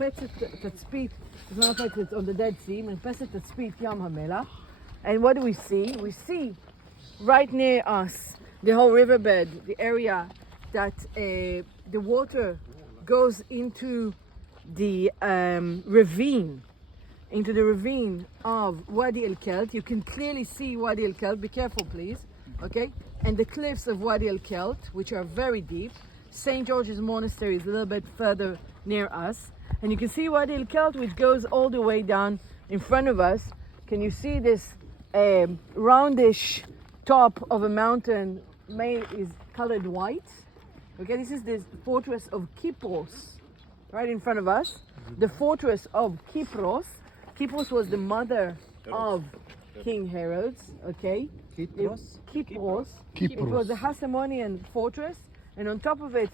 מרפצת תצפית, זו מרפצת on the Dead Sea, מרפצת תצפית ים המלח. And what do we see? We see right near us the whole riverbed, the area that the water goes into the ravine of Wadi el-Kelt. You can clearly see Wadi el-Kelt. Be careful, please. Okay? And the cliffs of Wadi el-Kelt, which are very deep. St. George's Monastery is a little bit further near us. And you can see Wadi el-Kelt, which goes all the way down in front of us. Can you see this roundish top of a mountain is colored white? Okay, this is the fortress of Kypros, right in front of us. The fortress of Kypros. Kypros was the mother of King Herod. Okay, Kypros. It was a Hasmonean fortress, and on top of it,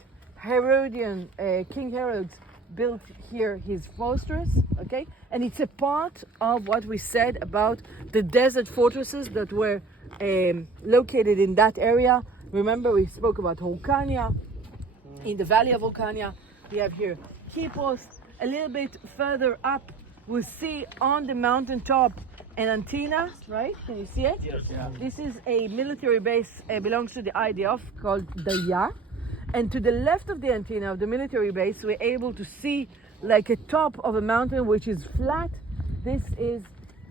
King Herod built here his fortress. Okay, and it's a part of what we said about the desert fortresses that were located in that area. Remember, we spoke about Horkania. In the valley of Horkania, we have here Kypros. A little bit further up, we'll see on the mountaintop an antenna, right? Can you see it? Yes. Yeah. This is a military base, belongs to the IDF, called Daya. And to the left of the antenna of the military base, we're able to see like a top of a mountain which is flat. This is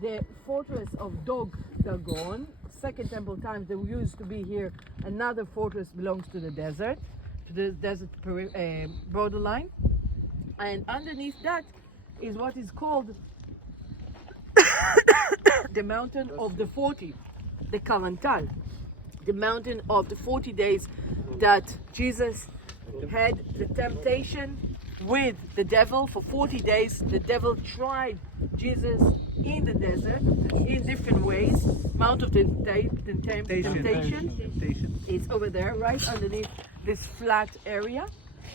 the fortress of Dog Dagon. Second Temple times, there used to be here another fortress belongs to the desert, to the desert borderline. And underneath that is what is called the mountain of the 40, the Karantal, the mountain of the 40 days that Jesus had the temptation with the devil. For 40 days, the devil tried Jesus in the desert in different ways. Mount of temptation is over there, right underneath this flat area.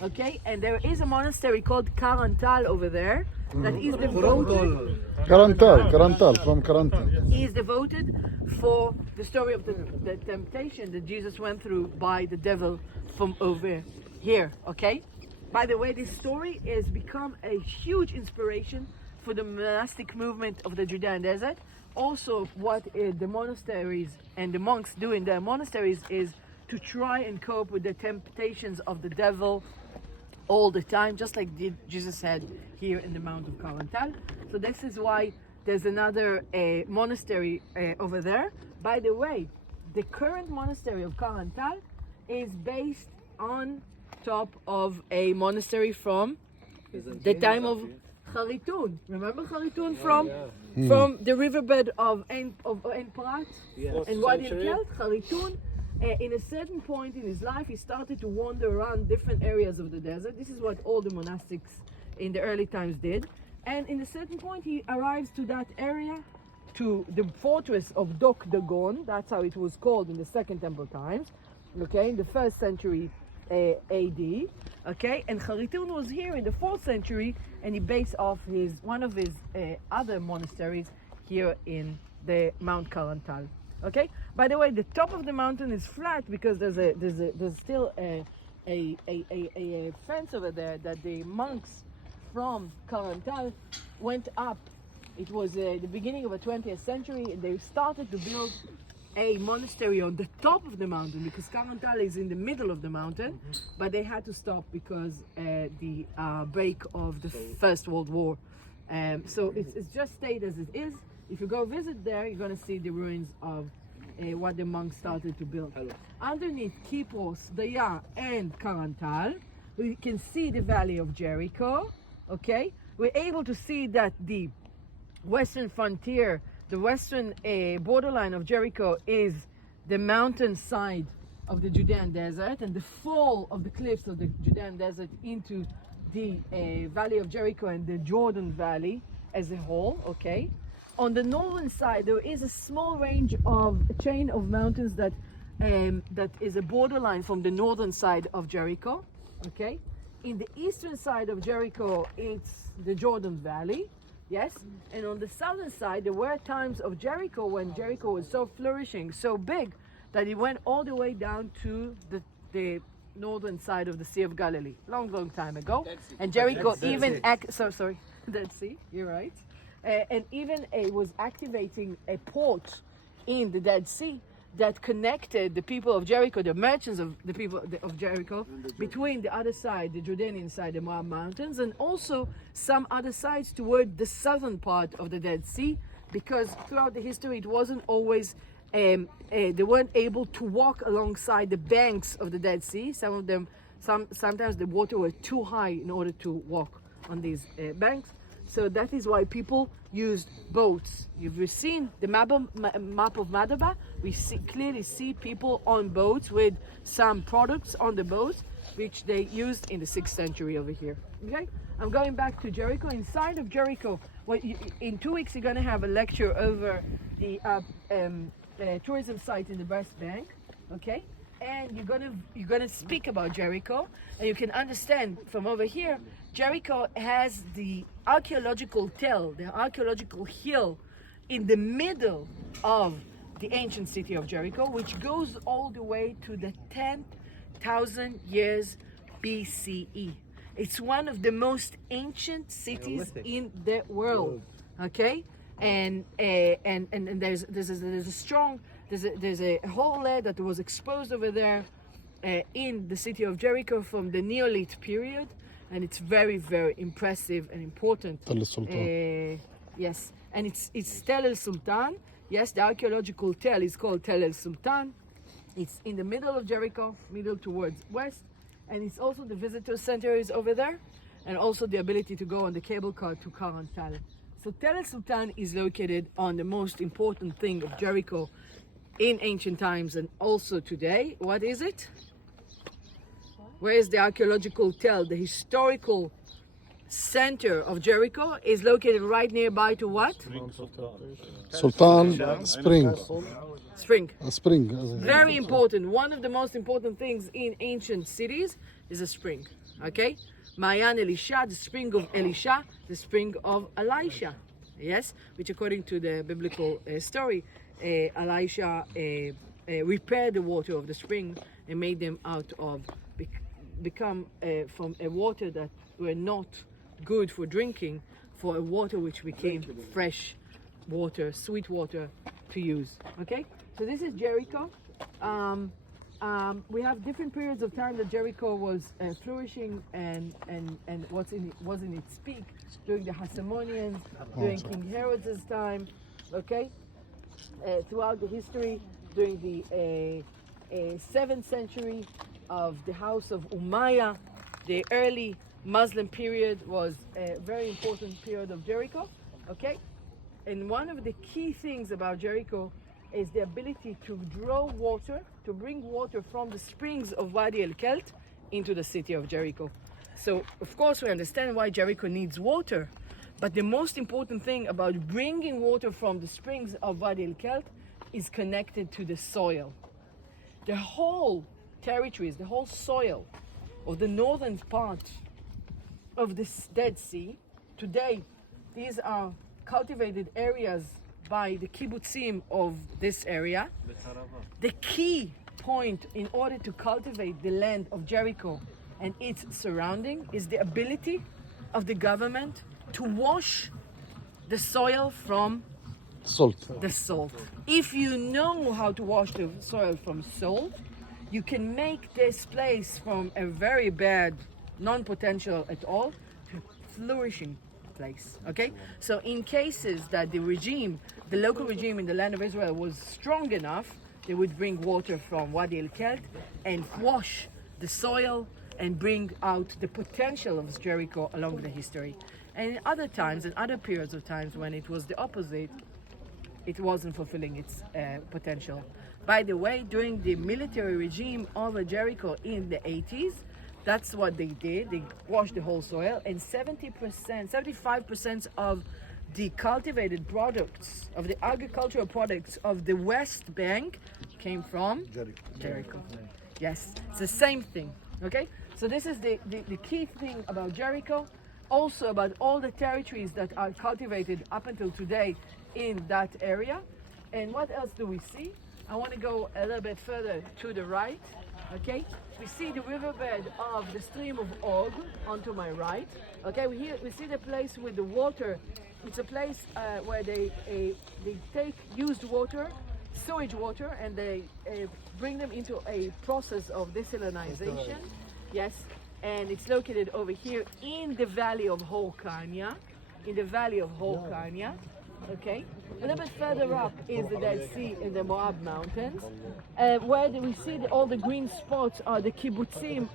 Okay, and there is a monastery called Karantal over there that is devoted. Karantal, from Karantal. He is devoted for the story of the temptation that Jesus went through by the devil from over here. Okay. By the way, this story has become a huge inspiration for the monastic movement of the Judean desert. Also, what the monasteries and the monks do in their monasteries is to try and cope with the temptations of the devil all the time, just like Jesus had here in the Mount of Karantal. So this is why there's another monastery over there. By the way, the current monastery of Karantal is based on top of a monastery from the time of Charitun. Remember Charitun from the riverbed of Ein Prat and Wadi el-Kelt? Charitun. In a certain point in his life, he started to wander around different areas of the desert. This is what all the monastics in the early times did. And in a certain point, he arrives to that area, to the fortress of Dok Dagon. That's how it was called in the Second Temple times, okay, in the 1st century AD. Okay, and Charitun was here in the 4th century, and he based off one of his other monasteries here in the Mount Karantal. Okay. By the way, the top of the mountain is flat because there's still a fence over there that the monks from Karantal went up. It was the beginning of the 20th century, and they started to build a monastery on the top of the mountain because Karantal is in the middle of the mountain, but they had to stop because the break of the First World War. So it's just stayed as it is. If you go visit there, you're going to see the ruins of what the monks started to build. Underneath Kypros, Daya, and Karantal, we can see the valley of Jericho. Okay, we're able to see that the western frontier, the western borderline of Jericho is the mountain side of the Judean desert, and the fall of the cliffs of the Judean desert into the valley of Jericho and the Jordan Valley as a whole. Okay. On the northern side, there is a small range of a chain of mountains that is a borderline from the northern side of Jericho. Okay, in the eastern side of Jericho, it's the Jordan Valley. Yes, and on the southern side, there were times of Jericho when Jericho was so flourishing, so big, that it went all the way down to the northern side of the Sea of Galilee, long time ago. And Jericho even sorry, Dead Sea. You're right. And even was activating a port in the Dead Sea that connected the people of Jericho, the merchants of the people of Jericho, between the other side, the Jordanian side, the Moab Mountains, and also some other sides toward the southern part of the Dead Sea, because throughout the history it wasn't always, they weren't able to walk alongside the banks of the Dead Sea. Sometimes the water was too high in order to walk on these banks. So that is why people used boats. You've seen the map of Madaba. We clearly see people on boats with some products on the boats, which they used in the 6th century over here. Okay, I'm going back to Jericho. Inside of Jericho, in 2 weeks, you're going to have a lecture over the tourism site in the West Bank. Okay, and you're gonna speak about Jericho, and you can understand from over here. Jericho has the archaeological tell, the archaeological hill in the middle of the ancient city of Jericho, which goes all the way to the 10,000 years BCE. It's one of the most ancient cities in the world. Okay, and there's a hole there that was exposed over there in the city of Jericho from the Neolithic period. And it's very, very impressive and important. Tel el Sultan. Yes, and it's Tel el Sultan. Yes, the archaeological tell is called Tel el Sultan. It's in the middle of Jericho, middle towards west, and it's also the visitor center is over there, and also the ability to go on the cable car to Karan Tal. So Tel el Sultan is located on the most important thing of Jericho in ancient times and also today. What is it? Where is the archaeological tell? The historical center of Jericho is located right nearby to what? Sultan Spring. Spring. A spring. Very important. One of the most important things in ancient cities is a spring. Okay? Mayan Elisha, the spring of Elisha, the spring of Elisha. Yes? Which according to the biblical story, Elisha repaired the water of the spring and made them out of become from a water that were not good for drinking, for a water which became fresh water, sweet water to use. Okay, so this is Jericho. We have different periods of time that Jericho was flourishing and was in its peak during the Hasmoneans, during King Herod's time. Okay, throughout the history, during the 7th century of the house of Umayyah, the early Muslim period was a very important period of Jericho. Okay, and one of the key things about Jericho is the ability to draw water, to bring water from the springs of Wadi el-Kelt into the city of Jericho. So of course we understand why Jericho needs water, but the most important thing about bringing water from the springs of Wadi el-Kelt is connected to the soil. The whole territories, the whole soil of the northern part of this Dead Sea, today these are cultivated areas by the kibbutzim of this area. The key point in order to cultivate the land of Jericho and its surrounding is the ability of the government to wash the soil from the salt. If you know how to wash the soil from salt, you can make this place from a very bad, non-potential at all, to flourishing place. Okay, so in cases that the local regime in the land of Israel was strong enough, they would bring water from Wadi el-Kelt and wash the soil and bring out the potential of Jericho along the history. And in other times, in other periods of times when it was the opposite, it wasn't fulfilling its potential. By the way, during the military regime over Jericho in the 80s, that's what they did. They washed the whole soil, and 75% of the cultivated products, of the agricultural products of the West Bank came from Jericho. Yes, it's the same thing. Okay, so this is the key thing about Jericho. Also about all the territories that are cultivated up until today in that area. And what else do we see? I want to go a little bit further to the right. Okay, we see the riverbed of the stream of Og onto my right. Okay, we see the place with the water. It's a place where they take used water, sewage water, and they bring them into a process of desalinization. Yes, and it's located over here in the valley of Horkanya. Okay, a little bit further up is the Dead Sea in the Moab Mountains. Where we see all the green spots are the kibbutzim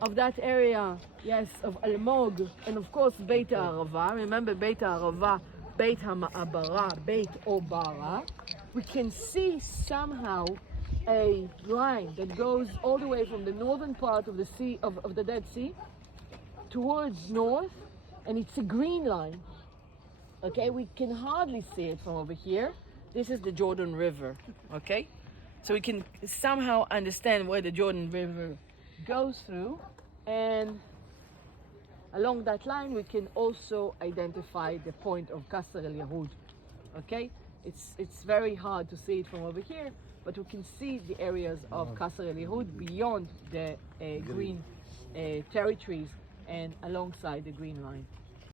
of that area, yes, of Almog, and of course Beit HaArava. Remember Beit HaArava, Beit HaMa'abara, Beit Obara. We can see somehow a line that goes all the way from the northern part of the sea of the Dead Sea towards north, and it's a green line. Okay, we can hardly see it from over here. This is the Jordan River, okay? So we can somehow understand where the Jordan River goes through, and along that line we can also identify the point of Qasr el-Yahud, okay? It's very hard to see it from over here, but we can see the areas of Qasr el-Yahud beyond the green territories and alongside the green line.